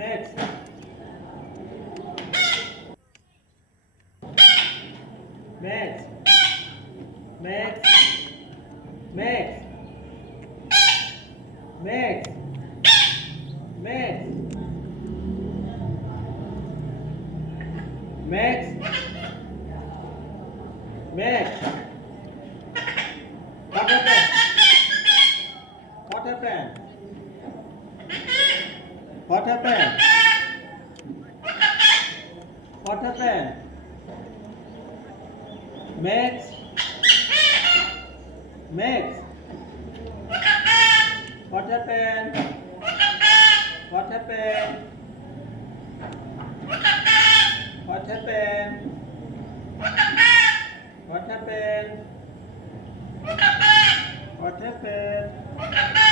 Max, Max, Max, Max, Max, Max, Max, Max. What happened? What happened? What happened? What happened? Max, Max. What happened? What happened? What happened? What happened? What happened?